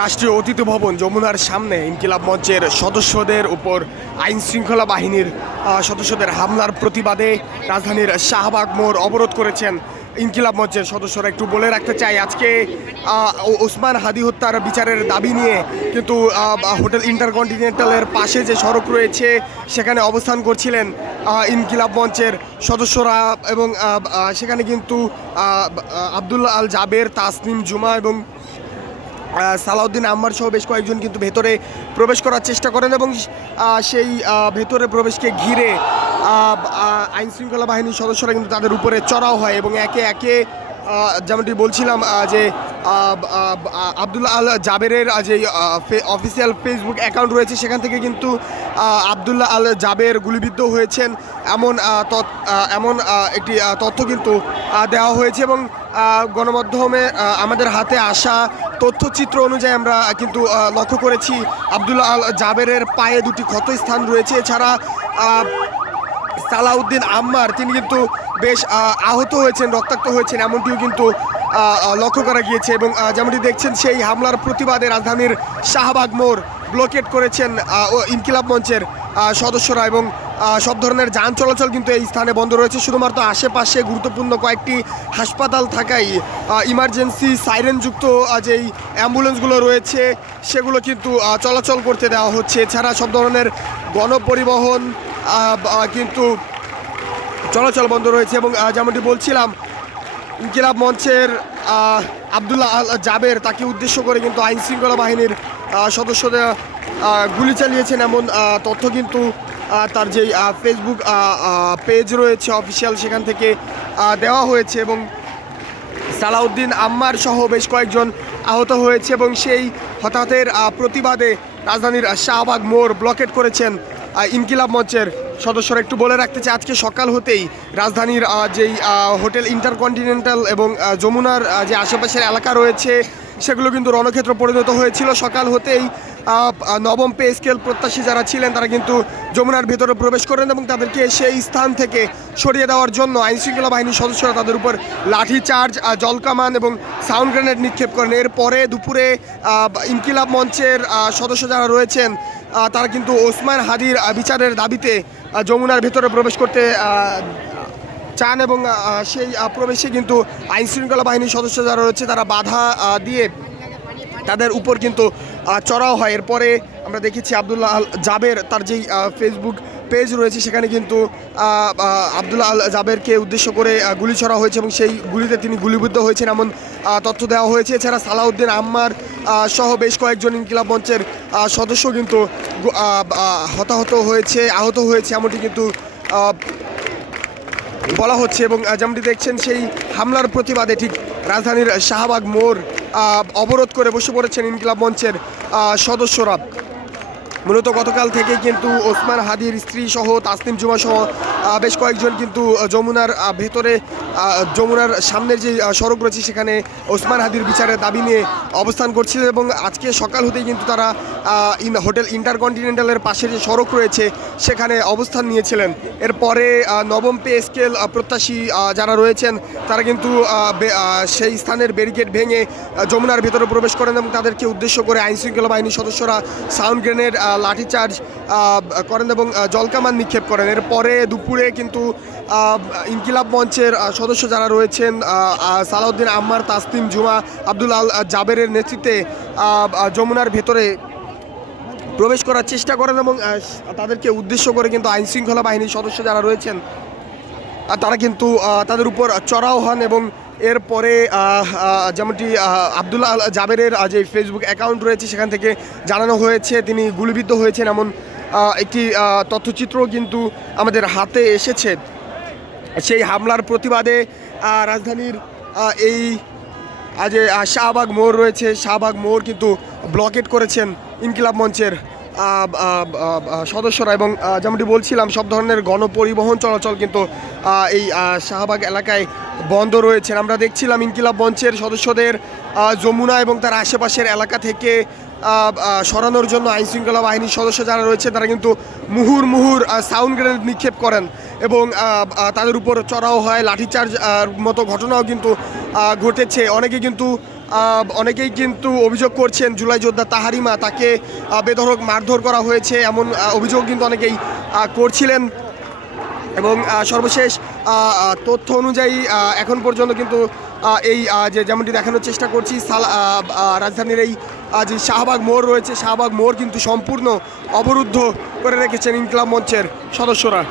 রাষ্ট্রীয় অতিথি ভবন যমুনার সামনে ইনকিলাব মঞ্চের সদস্যদের উপর আইন শৃঙ্খলা বাহিনীর সদস্যদের হামলার প্রতিবাদে রাজধানীর শাহবাগ মোড় অবরোধ করেছেন ইনকিলাব মঞ্চের সদস্যরা। একটু বলে রাখতে চাই, আজকে ওসমান হাদি হত্যার বিচারের দাবি নিয়ে কিন্তু হোটেল ইন্টারকন্টিনেন্টালের পাশে যে সড়ক রয়েছে সেখানে অবস্থান করছিলেন ইনকিলাব মঞ্চের সদস্যরা, এবং সেখানে কিন্তু আবদুল্লাহ আল জাবের, তাসনিম জুমা এবং সালাউদ্দিন আম্মার সহ বেশ কয়েকজন কিন্তু ভেতরে প্রবেশ করার চেষ্টা করেন, এবং সেই ভেতরে প্রবেশকে ঘিরে আইন শৃঙ্খলা বাহিনীর সদস্যরা কিন্তু তাদের উপরে চড়াও হয় এবং একে একে যেমনটি বলছিলাম যে আবদুল্লাহ আল জাবেরের যে অফিসিয়াল ফেসবুক অ্যাকাউন্ট রয়েছে সেখান থেকে কিন্তু আবদুল্লাহ আল জাবের গুলিবিদ্ধ হয়েছেন এমন একটি তথ্য কিন্তু দেওয়া হয়েছে, এবং গণমাধ্যমে আমাদের হাতে আসা তথ্যচিত্র অনুযায়ী আমরা কিন্তু লক্ষ্য করেছি আবদুল্লাহ আল জাবেরের পায়ে দুটি ক্ষতস্থান রয়েছে। এছাড়া সালাউদ্দিন আম্মার তিনি কিন্তু বেশ আহত হয়েছেন, রক্তাক্ত হয়েছেন, এমনটিও কিন্তু লক্ষ্য করা গিয়েছে। এবং যেমনটি দেখছেন, সেই হামলার প্রতিবাদে রাজধানীর শাহবাগ মোড় ব্লকেট করেছেন ইনকিলাব মঞ্চের সদস্যরা, এবং সব ধরনের যান চলাচল কিন্তু এই স্থানে বন্ধ রয়েছে। শুধুমাত্র আশেপাশে গুরুত্বপূর্ণ কয়েকটি হাসপাতাল থাকায় ইমার্জেন্সি সাইরেনযুক্ত যেই অ্যাম্বুলেন্সগুলো রয়েছে সেগুলো কিন্তু চলাচল করতে দেওয়া হচ্ছে। এছাড়া সব ধরনের গণপরিবহন কিন্তু চলাচল বন্ধ রয়েছে। এবং যেমনটি বলছিলাম, ইনকিলাব মঞ্চের আবদুল্লাহ আল জাবের, তাকে উদ্দেশ্য করে কিন্তু আইন শৃঙ্খলা বাহিনীর সদস্যরা গুলি চালিয়েছেন এমন তথ্য কিন্তু তার যেই ফেসবুক পেজ রয়েছে অফিসিয়াল সেখান থেকে দেওয়া হয়েছে, এবং সালাউদ্দিন আম্মার সহ বেশ কয়েকজন আহত হয়েছে। এবং সেই হতাহতের প্রতিবাদে রাজধানীর শাহবাগ মোড় ব্লকেট করেছেন ইনকিলাব মঞ্চের সদস্যরা। একটু বলে রাখতে চাই, আজকে সকাল হতেই রাজধানীর যেই হোটেল ইন্টারকন্টিনেন্টাল এবং যমুনার যে আশেপাশের এলাকা রয়েছে সেগুলো কিন্তু রণক্ষেত্র পরিণত হয়েছিল। সকাল হতেই নবম পে স্কেল প্রত্যাশী যারা ছিলেন তারা কিন্তু যমুনার ভেতরে প্রবেশ করেন, এবং তাদেরকে সেই স্থান থেকে সরিয়ে দেওয়ার জন্য আইনশৃঙ্খলা বাহিনীর সদস্যরা তাদের উপর লাঠিচার্জ, জলকামান এবং সাউন্ড গ্রেনেড নিক্ষেপ করেন। এরপরে দুপুরে ইনকিলাব মঞ্চের সদস্য যারা রয়েছেন তারা কিন্তু ওসমান হাদির বিচারের দাবিতে যমুনার ভেতরে প্রবেশ করতে চান, এবং সেই প্রবেশে কিন্তু আইনশৃঙ্খলা বাহিনীর সদস্য যারা রয়েছে তারা বাধা দিয়ে তাদের উপর কিন্তু চড়াও হয়। এরপরে আমরা দেখেছি আবদুল্লাহ আল জাবের, তার যেই ফেসবুক পেজ রয়েছে সেখানে কিন্তু আবদুল্লাহ আল জাবেরকে উদ্দেশ্য করে গুলি ছড়া হয়েছে, এবং সেই গুলিতে তিনি গুলিবিদ্ধ হয়েছেন এমন তথ্য দেওয়া হয়েছে। এছাড়া সালাউদ্দিন আম্মার সহ বেশ কয়েকজন ইনকিলাব মঞ্চের সদস্য কিন্তু আহত হয়েছে এমনটি কিন্তু বলা হচ্ছে। এবং যেমনটি দেখছেন, সেই হামলার প্রতিবাদে ঠিক রাজধানীর শাহবাগ মোড় অবরোধ করে বসে পড়েছেন ইনকিলাব মঞ্চের সদস্যরা। মূলত গতকাল থেকে কিন্তু ওসমান হাদির স্ত্রী সহ তাসনিম জুমা সহ বেশ কয়েকজন কিন্তু যমুনার ভেতরে যমুনার সামনের যে সড়ক রয়েছে সেখানে ওসমান হাদির বিচারের দাবি নিয়ে অবস্থান করছিলেন, এবং আজকে সকাল হতেই কিন্তু তারা হোটেল ইন্টারকন্টিনেন্টালের পাশে যে সড়ক রয়েছে সেখানে অবস্থান নিয়েছিলেন। এরপরে নবম পে স্কেল প্রত্যাশী যারা রয়েছেন তারা কিন্তু সেই স্থানের ব্যারিকেড ভেঙে যমুনার ভেতরে প্রবেশ করেন, এবং তাদেরকে উদ্দেশ্য করে আইনশৃঙ্খলা বাহিনীর সদস্যরা সাউন্ড গ্রেনেড, লাঠিচার্জ করেন এবং জলকামান নিক্ষেপ করেন। এরপরে দুপুরে কিন্তু ইনকিলাব মঞ্চের সদস্য যারা রয়েছেন সালাউদ্দিন আম্মার, তাসনিম জুমা, আবদুল্লাহ আল জাবেরের নেতৃত্বে যমুনার ভেতরে প্রবেশ করার চেষ্টা করেন, এবং তাদেরকে উদ্দেশ্য করে কিন্তু আইনশৃঙ্খলা বাহিনীর সদস্য যারা রয়েছেন তারা কিন্তু তাদের উপর চড়াও হন। এবং এরপরে যেমনটি আবদুল্লাহ আল জাবেরের যে ফেসবুক অ্যাকাউন্ট রয়েছে সেখান থেকে জানানো হয়েছে তিনি গুলিবিদ্ধ হয়েছেন এমন একটি তথ্যচিত্রও কিন্তু আমাদের হাতে এসেছে। সেই হামলার প্রতিবাদে রাজধানীর এই যে শাহবাগ মোড় রয়েছে, শাহবাগ মোড় কিন্তু ব্লকেট করেছেন ইনকিলাব মঞ্চের সদস্যরা, এবং যেমনটি বলছিলাম সব ধরনের গণপরিবহন চলাচল কিন্তু এই শাহবাগ এলাকায় বন্ধ রয়েছেন। আমরা দেখছিলাম ইনকিলাব মঞ্চের সদস্যদের যমুনা এবং তার আশেপাশের এলাকা থেকে সরানোর জন্য আইনশৃঙ্খলা বাহিনীর সদস্য যারা রয়েছে তারা কিন্তু মুহুর সাউন্ড গ্রেনেড নিক্ষেপ করেন, এবং তাদের উপর চড়াও হয়, লাঠিচার্জ মতো ঘটনাও কিন্তু ঘটেছে। অনেকে কিন্তু অনেকেই কিন্তু অভিযোগ করছেন জুলাই যোদ্ধা তাহারিমা তাকে বেধড়ক মারধর করা হয়েছে, এমন অভিযোগ কিন্তু অনেকেই করছিলেন। এবং সর্বশেষ তথ্য অনুযায়ী এখন পর্যন্ত কিন্তু এই যে যেমনটি দেখানোর চেষ্টা করছি রাজধানীর এই যে শাহবাগ মোড় রয়েছে, শাহবাগ মোড় কিন্তু সম্পূর্ণ অবরুদ্ধ করে রেখেছেন ইনকিলাব মঞ্চের সদস্যরা।